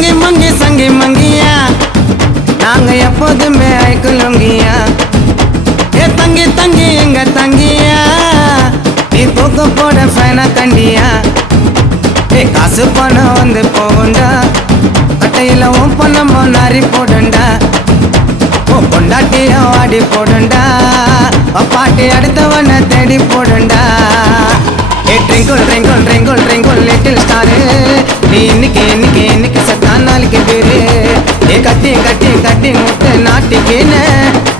சங்கி மங்கியா நாங்க எப்போதுமே ஐக்குலுங்கியா ஏ தங்கி தங்கி எங்க தங்கியா நீ தூக்க போட ஃபைனா கண்டியா ஏ காசு பணம் வந்து போகுண்டா கட்டையில உன் பணமோ நாரி போடுண்டா ஓ பொண்டாட்டிய வாடி போடுண்டா பாட்டி அடுத்தவனை தேடி போடுண்டா ஏ ட்ரிங்கிள் ட்ரிங்கிள் ட்ரிங்கிள் ட்ரிங்கிள் லிட்டில் ஸ்டாரு நீ இன்னைக்கு சத்தா நாளைக்கு பேரு ஏ கட்டி கட்டி கட்டி முட்டை நாட்டிக்கின்னு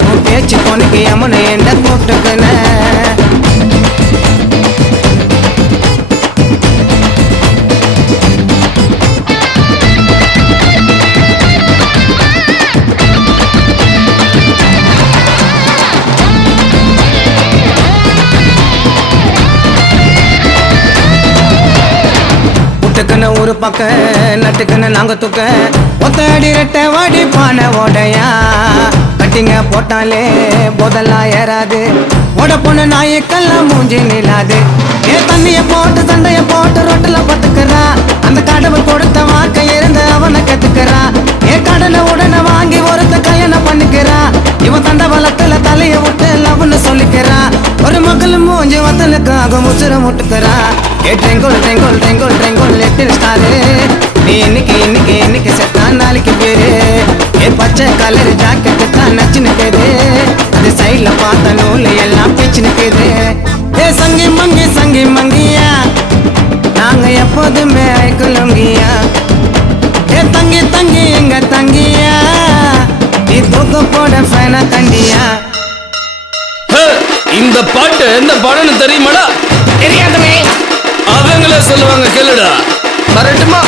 உன் பேச்சு பொண்ணுக்கு அம்மனை எண்ட கூப்பிட்டுக்குன்னு ஒரு பக்க நட்டுக்குன்னு நாங்க தூக்க ஒத்தடி ரெட்டை வாடி பானை ஓடையா கட்டிங்க போட்டாலே போதெல்லாம் ஏறாது ஓட பொண்ணு நாய்க்கெல்லாம் மூஞ்சி நிலாது ஏ தண்ணிய போட்டு சண்டைய போட்டு ரொட்டில பத்துக்கிறா அந்த கடவுள் கொடுத்த வாக்க இருந்து அவனை கத்துக்கிறா ஏ கடனை உடனே வாங்கி ஒருத்த கல்யாணம் பண்ணிக்கிறா இவன் தண்ட வளத்துல தலைய விட்டு லவ்னு சொல்லிக்கிறா ஒரு மக்கள் மூஞ்சி வத்தலுக்காக முசுர முட்டுக்கிறா ஏ ட்ரிங்கிள் ட்ரிங்கிள் ட்ரிங்கிள் ட்ரிங்கிள் லிட்டில் ஸ்டாரு நீ இன்னைக்கு செத்தா நாளைக்கு பேரு ஏ பச்சை கலர் ஜாக்கெட்டு தான் நச்சு நிற்குது அது சைட்ல பார்த்த நூல் எல்லாம் பிச்சு நிற்குது ஏ சங்கி மங்கியா நாங்க எப்போதுமே ஐக்குலுங்கியா ஏ தங்கி தங்கி எங்க தங்கியா நீ தூக்க போட ஃபைனா கண்டியா இந்த பாட்டு எந்த பாடம்னு தெரியுமாடா? தெரியாதமே. அவங்களே சொல்லுவாங்க கேளுடா. வரட்டுமா?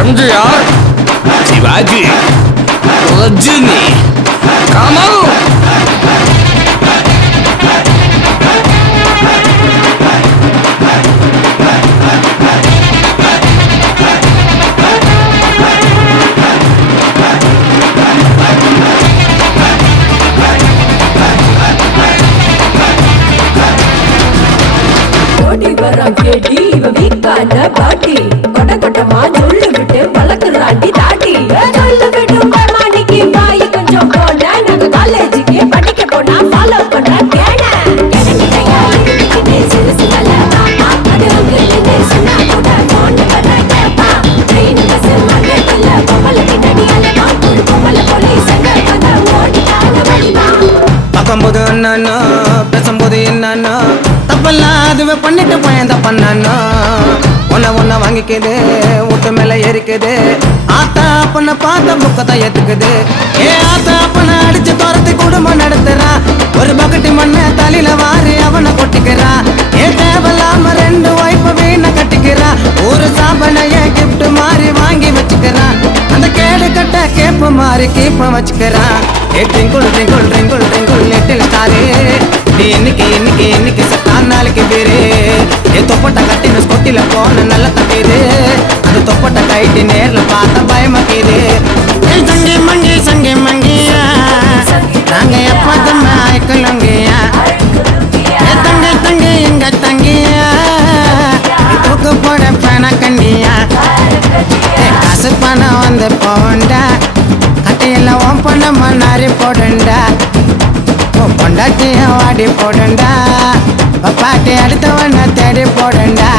எம்ஜிஆர், சிவாஜி, ரஜினி, கமல். கேட்டி இவ வீக்கான பாட்டி கொட்ட கொட்டமா சொல்லு விட்டு வளர்க்குறாண்டி தாட்டி சொல்லு விட்டு மாணிக்கு வாய் கொஞ்சம் போன நாங்க காலேஜுக்கு படிக்க போனா ஃபாலோ பண்ண கேன கேனகிட்டயா இதுக்கிட்டே சிறு சில மாமா அது உங்களுக்கு சொன்னா கூட போன் பண்ண கேப்பா ட்ரெயின் பஸ் மார்க்கெட்ல பொம்பள பின்னாடி அலமா ஒரு பொம்பள போலீஸ் அங்க வந்தா ஓடிட்டாங்க வழிமா பார்க்கும்போது என்னன்னா பேசும்போது என்னன்னா தப்பெல்லாம் அதுவே பண்ணிட்டு பயந்த பண்ணானோ ஒன்ன வாங்கிக்குது வீட்டு மேல ஏறிக்குது ஆத்தா அப்பன பார்த்த புக்கத்தை ஏத்துக்குது ஏ ஆத்தா அப்பன அடிச்சு துரத்தி குடும்பம் நடத்துறா ஒரு பக்கெட்டு மண்ணை தலையில வாரி அவனை கொட்டிக்கிறா ஏ தேவையில்லாம 2 வாய்ப்ப வீண கட்டிக்கிறா ஒரு சாப்பனைய கிஃப்ட் மாறி வாங்கி வச்சுக்கிறா அந்த கேடு கட்ட கேப்பு மாறி கீப்ப வச்சுக்கிறா ஏ ட்ரிங்கிள் ட்ரிங்கிள் ட்ரிங்கிள் ட்ரிங்கிள் லிட்டில் ஸ்டாரு நீ இன்னைக்கு சத்தா நாளைக்கு பேரு ஏ தொப்பட்ட கட்டின ஸ்கொட்டில போன நல்ல தப்பிது அது தொப்பட்ட கைட்டு நேர்ல பார்த்த பயமாக்கிது சங்கி மங்கியா நாங்க எப்போதுமே ஐக்குலுங்கியா ஏ தங்கி எங்க தங்கியா தூக்கு போட பண கண்டியா ஏ காசு பணம் வந்து போண்டா கட்டையில ஓம் பண்ண மண்ணாரி போடுண்டா பொண்டாட்டிய வாடி போடுண்டா பாட்டி அடுத்தவனை தேடி போடுண்டா